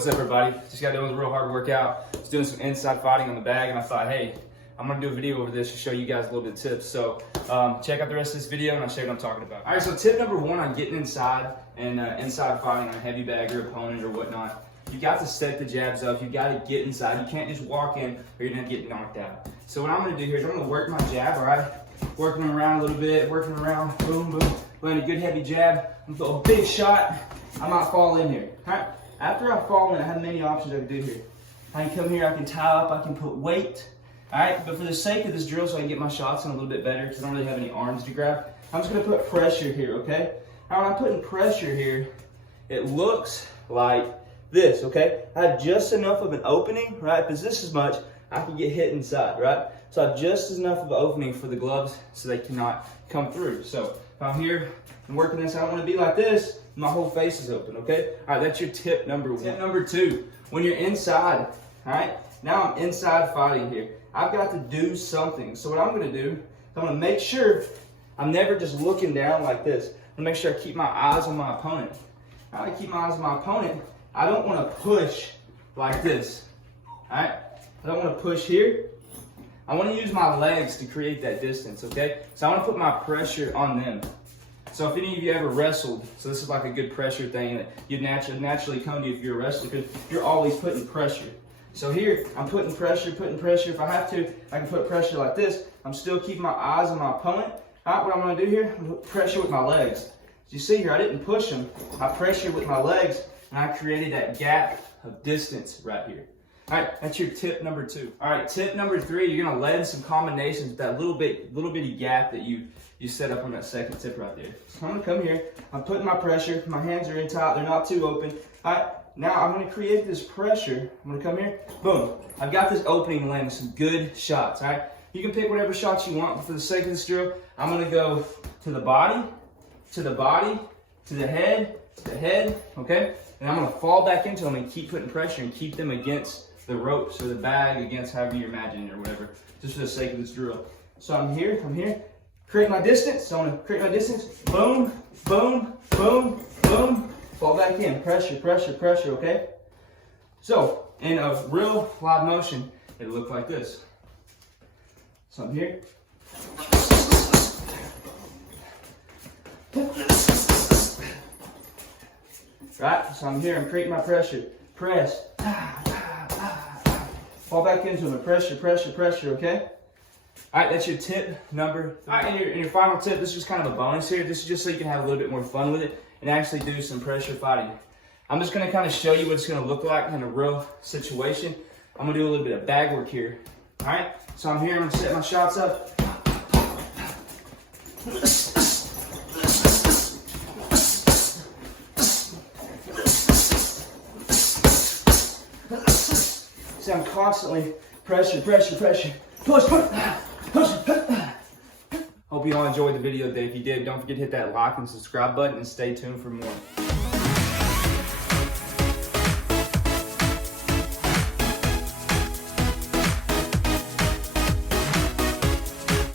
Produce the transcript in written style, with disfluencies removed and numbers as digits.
What's up, everybody? Just got done with a real hard workout. I was doing some inside fighting on the bag, and I thought, hey, I'm gonna do a video over this to show you guys a little bit of tips. So check out the rest of this video, and I'll show you what I'm talking about. All right, so tip number one on getting inside and inside fighting on a heavy bag or opponent or whatnot, you got to set the jabs up. You got to get inside. You can't just walk in or you're gonna get knocked out. So what I'm gonna do here is I'm gonna work my jab, all right? Working around a little bit, working around, boom, boom. Land a good heavy jab. I'm gonna throw a big shot. I might fall in here, all right? After I fall in, I have many options I can do here. I can come here, I can tie up, I can put weight, all right? But for the sake of this drill, so I can get my shots in a little bit better, because I don't really have any arms to grab, I'm just gonna put pressure here, okay? Now when I'm putting pressure here, it looks like this, okay? I have just enough of an opening, right? Because this is much, I can get hit inside, right? So I have just enough of an opening for the gloves so they cannot come through. So if I'm here and working this, I don't want to be like this. My whole face is open, okay? All right, that's your tip number one. Tip number two, when you're inside, all right? Now I'm inside fighting here. I've got to do something. So what I'm gonna do, I'm gonna make sure I'm never just looking down like this. I'm gonna make sure I keep my eyes on my opponent. How do I keep my eyes on my opponent? I don't wanna push like this, all right? I don't wanna push here. I wanna use my legs to create that distance, okay? So I wanna put my pressure on them. So if any of you ever wrestled, so this is like a good pressure thing that you'd naturally come to if you're a wrestler, because you're always putting pressure. So here, I'm putting pressure. If I have to, I can put pressure like this. I'm still keeping my eyes on my opponent. All right, what I'm gonna do here, I'm gonna put pressure with my legs. As you see here, I didn't push them. I pressured with my legs, and I created that gap of distance right here. All right, that's your tip number two. All right, tip number three, you're gonna lead in some combinations with that little bitty gap that you set up on that second tip right there. So I'm gonna come here, I'm putting my pressure, my hands are in tight, they're not too open. All right, now I'm gonna create this pressure. I'm gonna come here, boom. I've got this opening to land some good shots, all right? You can pick whatever shots you want, but for the sake of this drill, I'm gonna go to the body, to the body, to the head, okay? And I'm gonna fall back into them and keep putting pressure and keep them against the ropes or the bag, against however you're imagining or whatever, just for the sake of this drill. So I'm here, create my distance. So I'm gonna create my distance, boom, boom, boom, boom, fall back in, pressure, pressure, pressure, okay? So in a real live motion, it'll look like this. So I'm here. Right, so I'm here, I'm creating my pressure, press, fall back into it, pressure, pressure, pressure, okay? All right, that's your tip number three. All right, and your final tip, this is just kind of a bonus here. This is just so you can have a little bit more fun with it and actually do some pressure fighting. I'm just gonna kind of show you what it's gonna look like in a real situation. I'm gonna do a little bit of bag work here. All right, so I'm here, I'm gonna set my shots up. See, I'm constantly pressure, pressure, pressure, push, push, push. Hope you all enjoyed the video today. If you did, don't forget to hit that like and subscribe button and stay tuned for more.